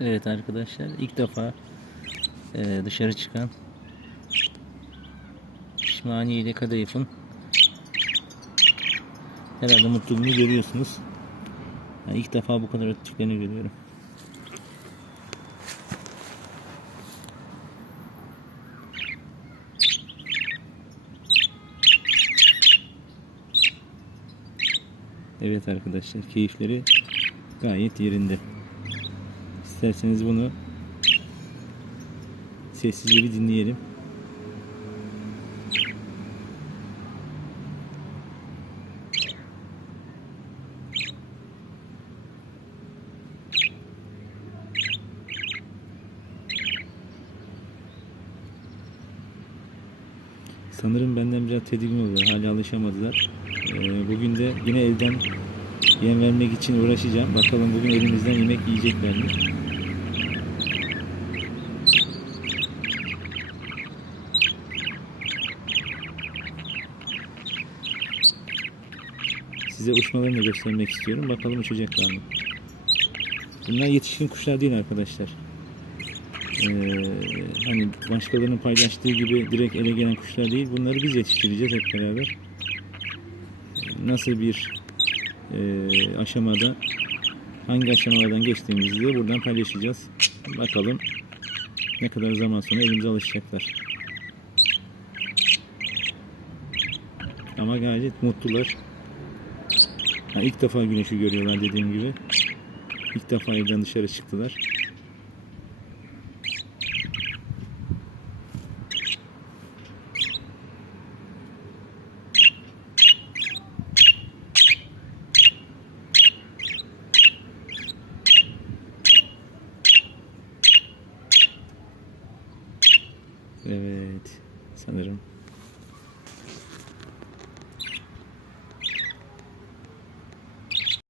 Evet arkadaşlar ilk defa e, dışarı çıkan Pişmaniye ile Kadayıf'ın herhalde mutluluğunu görüyorsunuz. Yani ilk defa bu kadar öttüklerini görüyorum. Evet arkadaşlar keyifleri gayet yerinde. İsterseniz bunu sessizce bir dinleyelim. Sanırım benden biraz tedirgin oldular. Hala alışamadılar. Ee, bugün de yine evden yem vermek için uğraşacağım. Bakalım bugün elimizden yemek yiyecekler mi? Size uçmalarını göstermek istiyorum. Bakalım uçacaklar mı? Bunlar yetişkin kuşlar değil arkadaşlar. Ee, hani başkalarının paylaştığı gibi direkt ele gelen kuşlar değil. Bunları biz yetiştireceğiz hep beraber. Nasıl bir e, aşamada hangi aşamalardan geçtiğimizi de buradan paylaşacağız. Bakalım ne kadar zaman sonra elimize alışacaklar. Ama gayet mutlular. Ha, ilk defa güneşi görüyorlar dediğim gibi. İlk defa evden dışarı çıktılar. Evet. Sanırım